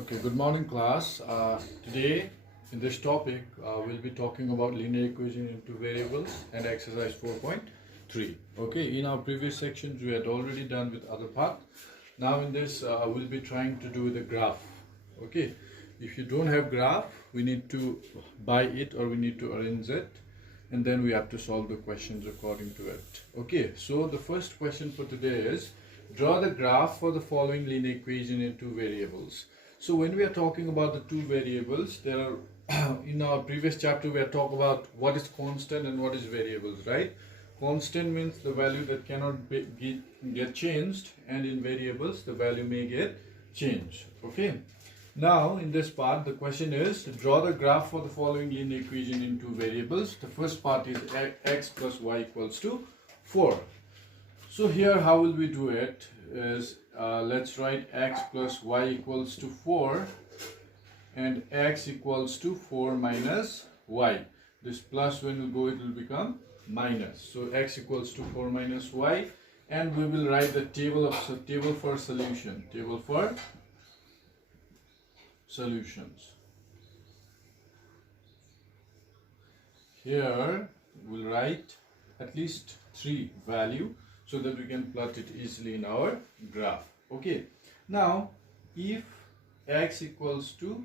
Okay, good morning class. Today in this topic we'll be talking about linear equation into variables and exercise 4.3. Okay, in our previous sections we had already done with other part. Now in this we'll be trying to do the graph. Okay, if you don't have graph, we need to buy it or we need to arrange it, and then we have to solve the questions according to it. Okay, so the first question for today is draw the graph for the following linear equation into variables. So when we are talking about the two variables, there are in our previous chapter we have talked about what is constant and what is variables, right? Constant means the value that cannot get changed, and in variables the value may get changed. Okay. Now in this part the question is to draw the graph for the following linear equation into variables. The first part is x plus y equals to 4. So here how will we do it is let's write x plus y equals to 4 and x equals to 4 minus y. This plus when we go it will become minus. So x equals to 4 minus y, and we will write the table for solution. Table for solutions. Here we'll write at least 3 value so that we can plot it easily in our graph. Okay, now if x equals to,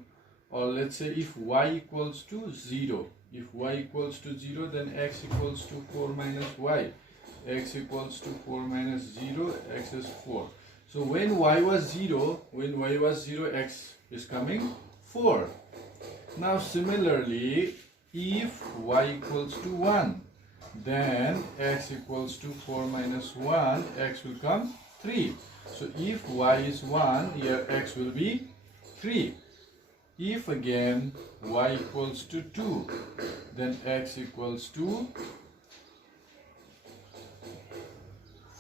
or let's say if y equals to 0, if y equals to 0, then x equals to 4 minus y. X equals to 4 minus 0, x is 4. So when y was 0, x is coming 4. Now similarly, if y equals to 1, then x equals to 4 minus 1, x will come 3. So if y is 1, here x will be 3. If again y equals to 2, then x equals to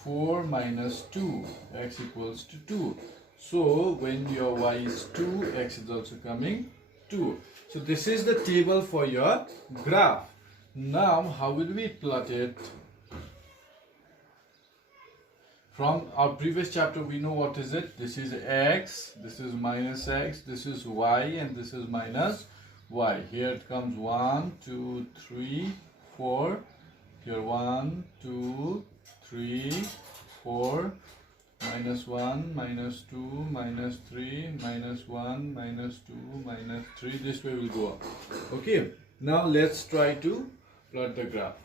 4 minus 2, x equals to 2. So when your y is 2, x is also coming 2. So this is the table for your graph. Now how will we plot it? From our previous chapter we know what is it. This is x, this is minus x, this is y, and this is minus y. Here it comes 1, 2, 3, 4. Here 1, 2, 3, 4. Minus 1, minus 2, minus 3, minus 1, minus 2, minus 3. This way will go up. Okay, now let's try to plot the graph.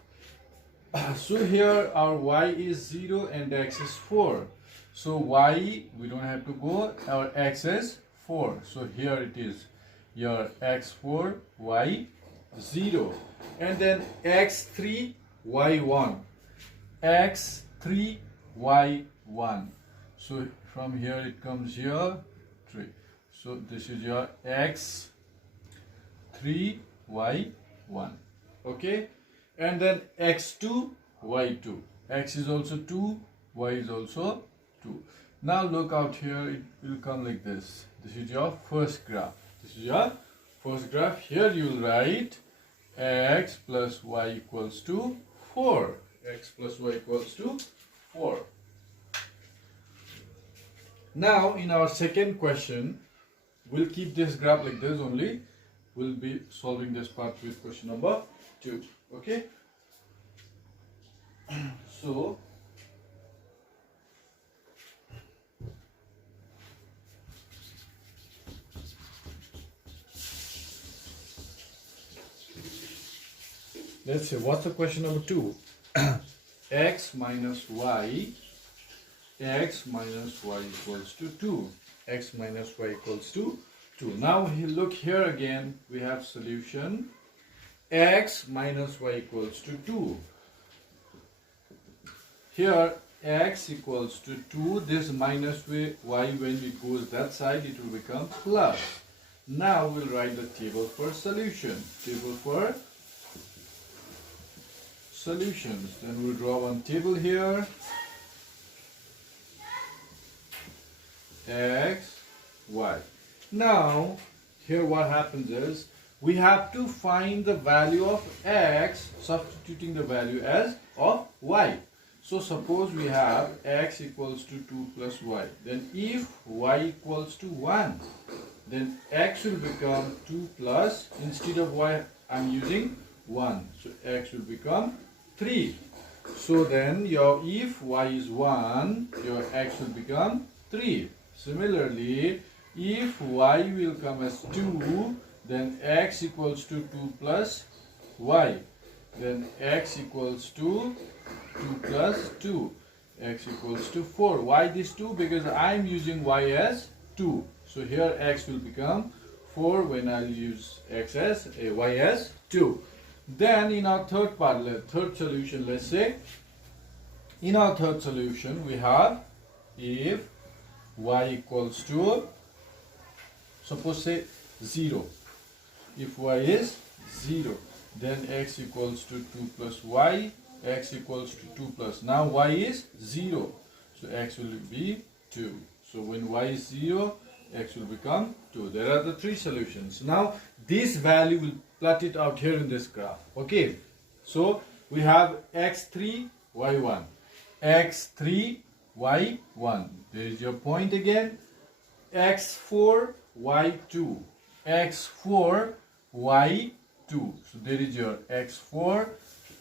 So here our y is 0 and x is 4. So y, we don't have to go, our x is 4. So here it is, your x4, y 0. And then x3, y1. x3, y1. So from here it comes here 3. So this is your x3, y1. Okay, and then x2, y2. X is also 2, y is also 2. Now look out here, it will come like this. This is your first graph. This is your first graph. Here you will write x plus y equals to 4. X plus y equals to 4. Now in our second question, we'll keep this graph like this only. We'll be solving this part with question number 2. Okay. So let's say what's the question number 2? X minus y equals to 2. X minus y equals to 2. Now look here again, we have solution. X minus y equals to 2. Here x equals to 2. This minus y, when it goes that side, it will become plus. Now we'll write the table for solution. Table for solutions. Then we'll draw one table here. X, y. Now here what happens is we have to find the value of x substituting the value as of y. So suppose we have x equals to 2 plus y. Then if y equals to 1, then x will become 2 plus, instead of y I'm using 1, so x will become 3. So then if y is 1, your x will become 3. Similarly, if y will come as 2, then x equals to 2 plus y. Then x equals to 2 plus 2. X equals to 4. Why this 2? Because I am using y as 2. So here x will become 4 when I use y as 2. Then in our third solution, let's say, in our third solution we have, if y equals to, suppose say 0. If y is 0, then x equals to 2 plus y, x equals to 2 plus, now y is 0, so x will be 2. So when y is 0, x will become 2. There are the three solutions. Now this value will plot it out here in this graph. Okay, so we have x3, y1, x3, y1. There is your point again. x4, y2, x4, y2. So there is your x4,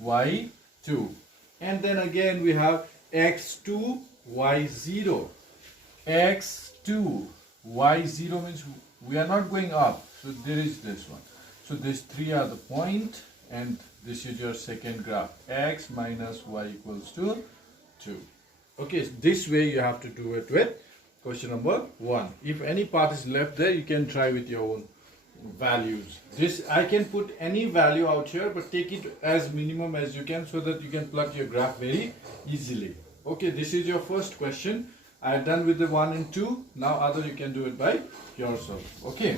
y2. And then again we have x2, y0. x2, y0 means we are not going up. So there is this one. So these three are the point, and this is your second graph. X minus y equals to 2. Okay, so this way you have to do it with question number 1. If any part is left there, you can try with your own values. This I can put any value out here, but take it as minimum as you can so that you can plot your graph very easily. Okay, this is your first question. I have done with the 1 and 2. Now other you can do it by yourself. Okay.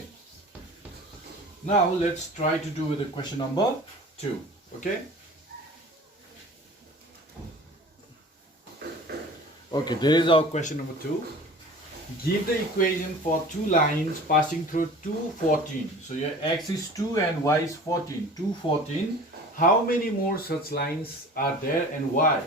Now let's try to do with the question number 2. Okay. Okay, there is our question number 2. Give the equation for two lines passing through 214. So your x is 2 and y is 14. 214. How many more such lines are there and why?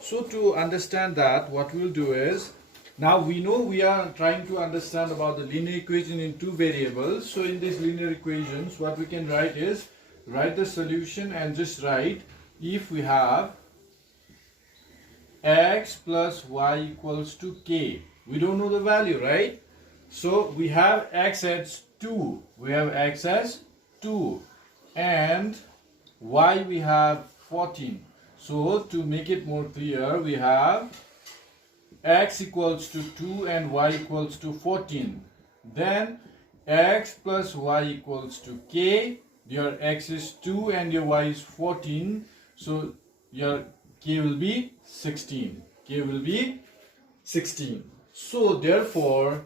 So to understand that, what we'll do is, now we know we are trying to understand about the linear equation in two variables. So in these linear equations, what we can write is, write the solution and just write, if we have x plus y equals to k. We don't know the value, right? So we have x as 2. We have x as 2. And y we have 14. So to make it more clear, we have x equals to 2 and y equals to 14. Then x plus y equals to k. Your x is 2 and your y is 14. So your k will be 16. K will be 16. So therefore,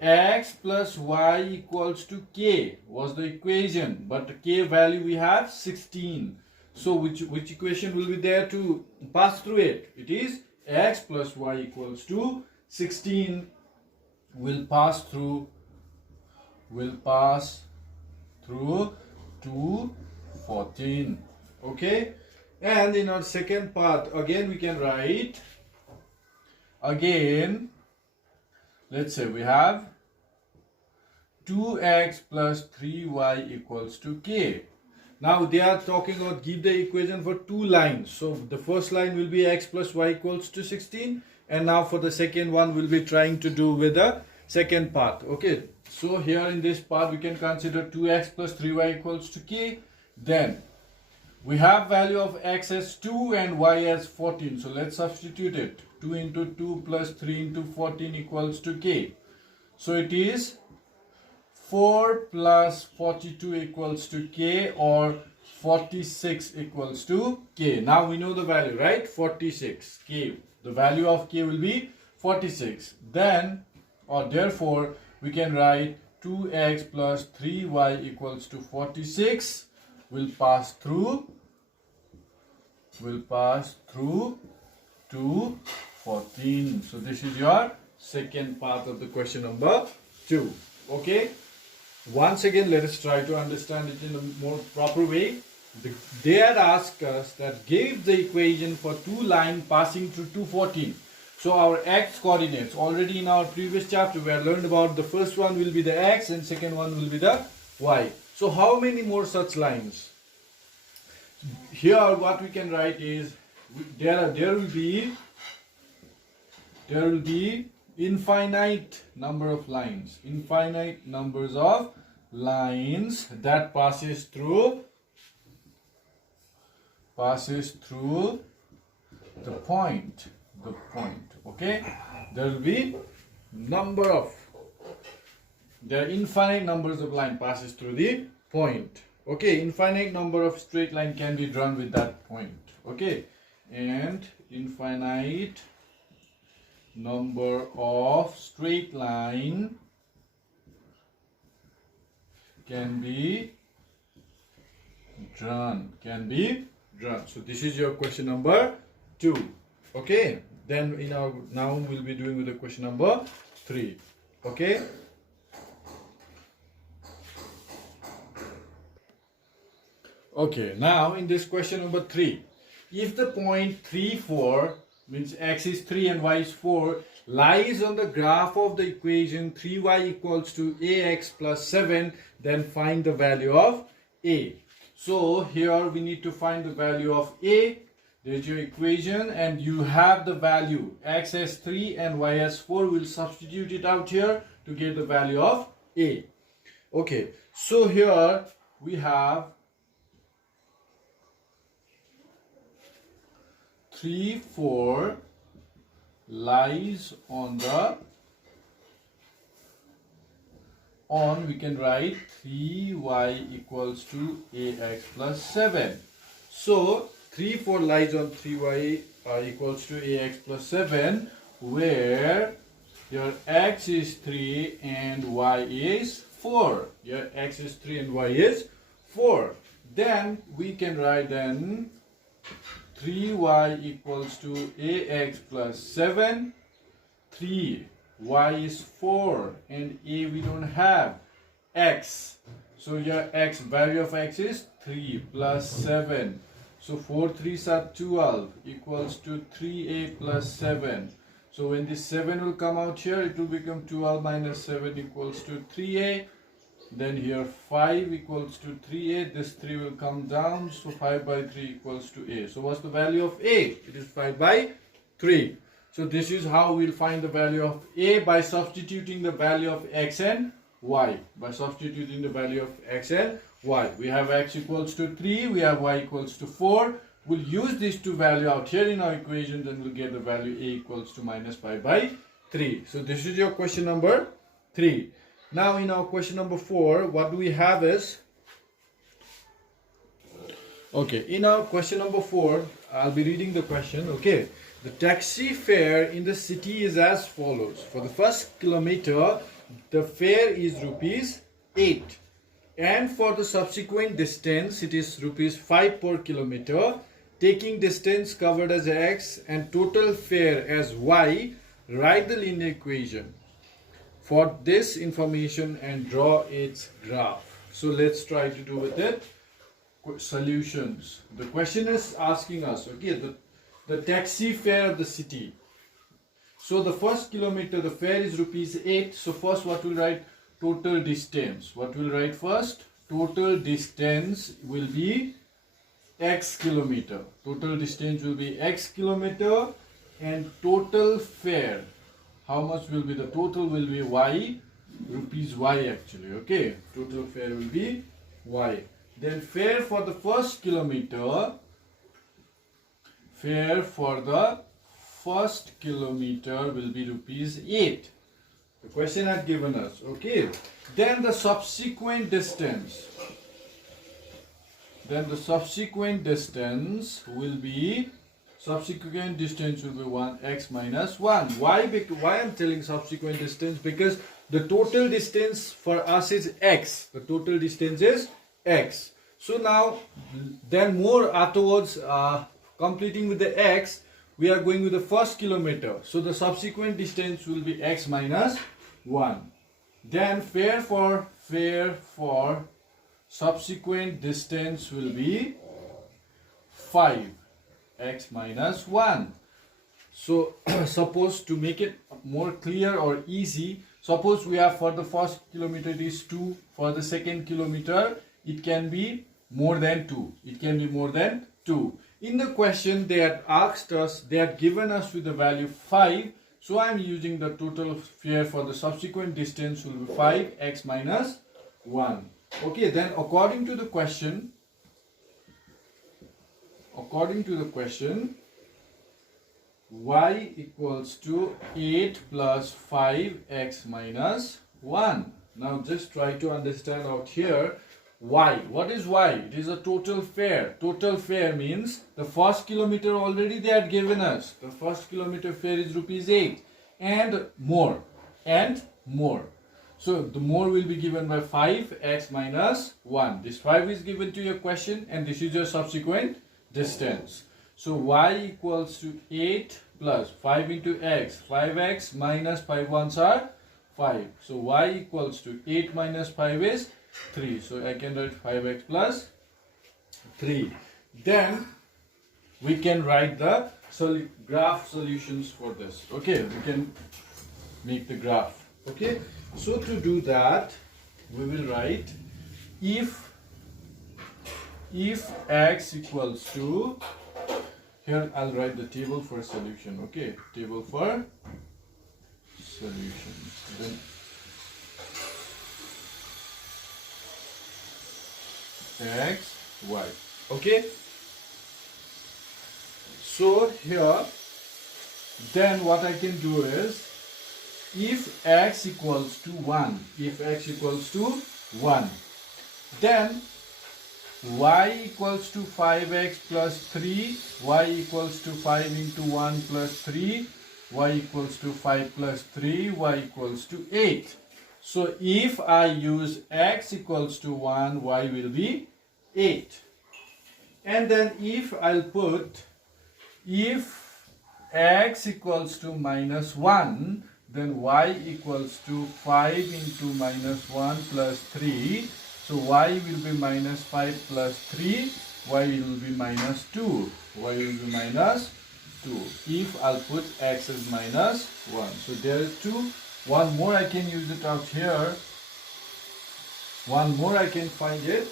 x plus y equals to k was the equation. But the k value we have 16. So which equation will be there to pass through it? It is x plus y equals to 16 will pass through 214. Okay, and in our second part again we can write, again let's say we have 2x plus 3y equals to k. Now they are talking about give the equation for two lines. So the first line will be x plus y equals to 16, and now for the second one we'll be trying to do with the second part. Okay, so here in this part we can consider 2x plus 3y equals to k. Then we have value of x as 2 and y as 14. So let's substitute it. 2 into 2 plus 3 into 14 equals to k. So it is 4 plus 42 equals to k, or 46 equals to k. Now we know the value, right? 46 k. The value of k will be 46. Then, or therefore, we can write 2x plus 3y equals to 46 will pass through 214. So this is your second part of the question number 2. Okay. Once again, let us try to understand it in a more proper way. They had asked us that give the equation for two lines passing through 214. So our x coordinates, already in our previous chapter we have learned about the first one will be the x and second one will be the y. So how many more such lines? Here what we can write is there will be infinite number of lines, infinite numbers of lines that passes through the point, okay. There will be there are infinite numbers of line passes through the point, okay. Infinite number of straight line can be drawn with that point, okay. And infinite number of straight line can be drawn. So this is your question number 2, okay. Then now we'll be doing with the question number 3, okay. Okay, now in this question number 3, if the point 3, 4 means x is 3 and y is 4 lies on the graph of the equation 3y equals to ax plus 7, then find the value of a. So here we need to find the value of a. There's your equation and you have the value x as 3 and y as 4. We'll substitute it out here to get the value of a. Okay, so here we have 3, 4 lies on we can write 3y equals to ax plus 7. So 3, 4 lies on 3y equals to ax plus 7, where your x is 3 and y is 4. Your x is 3 and y is 4. Then we can write then 3y equals to ax plus 7, 3, y is 4 and a we don't have, x. So your x, value of x is 3 plus 7. So 4 3s are 12 equals to 3a plus 7. So when this 7 will come out here, it will become 12 minus 7 equals to 3a. Then here 5 equals to 3a, this 3 will come down, so 5 by 3 equals to a. So what's the value of a? It is 5 by 3. So this is how we'll find the value of a, by substituting the value of x and y. By substituting the value of x and y. We have x equals to 3, we have y equals to 4. We'll use these two values out here in our equation, then we'll get the value a equals to minus 5 by 3. So this is your question number 3. Now in our question number 4, what do we have is, okay, in our question number 4, I'll be reading the question, okay. The taxi fare in the city is as follows. For the first kilometer, the fare is rupees 8. And for the subsequent distance, it is rupees 5 per kilometer. Taking distance covered as x and total fare as y, write the linear equation for this information and draw its graph. So let's try to do with it. Solutions. The question is asking us, okay, the taxi fare of the city. So the first kilometer, the fare is rupees 8. So first what we'll write? Total distance. What we'll write first? Total distance will be x kilometer. Total distance will be x kilometer, and total fare, how much will be the total? Will be y, rupees y actually, okay. Total fare will be y. Then fare for the first kilometer, will be rupees 8. The question had given us, okay. Then the subsequent distance. Will be 1x minus 1. Why I'm telling subsequent distance? Because the total distance for us is x. The total distance is x. So now, then more afterwards, completing with the x, we are going with the first kilometer. So the subsequent distance will be x minus 1. Then fare for subsequent distance will be 5, x minus 1. So suppose to make it more clear or easy, suppose we have for the first kilometer it is 2, for the second kilometer it can be more than 2. It can be more than 2. In the question they had asked us, they had given us with the value 5. So I am using the total fare for the subsequent distance will be 5x minus 1. Okay, then according to the question, y equals to 8 plus 5x minus 1. Now just try to understand out here y. What is y? It is a total fare. Total fare means the first kilometer already they had given us. The first kilometer fare is rupees 8 and more. So the more will be given by 5x minus 1. This 5 is given to your question and this is your subsequent distance. So y equals to 8 plus 5 into x. 5x minus 5 ones are 5. So y equals to 8 minus 5 is 3. So I can write 5x plus 3. Then we can write the graph solutions for this. Okay, we can make the graph. Okay, so to do that we will write if x equals to, here I'll write the table for solution. Okay, table for solution. Then x, y. Okay, so here then what I can do is, if x equals to 1, then y equals to 5x plus 3, y equals to 5 into 1 plus 3, y equals to 5 plus 3, y equals to 8. So if I use x equals to 1, y will be 8. And then if I'll put, if x equals to minus 1, then y equals to 5 into minus 1 plus 3. So y will be minus 5 plus 3, y will be minus 2. Y will be minus 2 if I'll put x as minus 1. So there are two. One more I can use it out here. One more I can find it.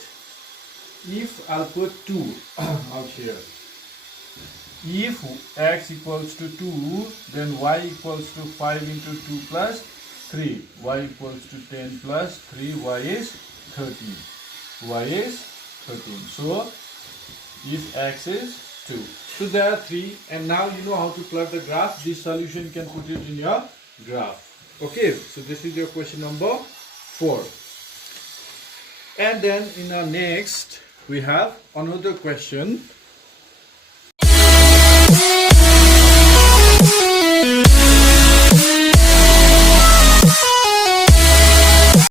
If I'll put 2 out here. If x equals to 2, then y equals to 5 into 2 plus 3. Y equals to 10 plus 3, y is 13. Y is 13. So if x is 2. So there are 3, and now you know how to plot the graph. This solution you can put it in your graph. Okay, so this is your question number 4. And then in our next we have another question.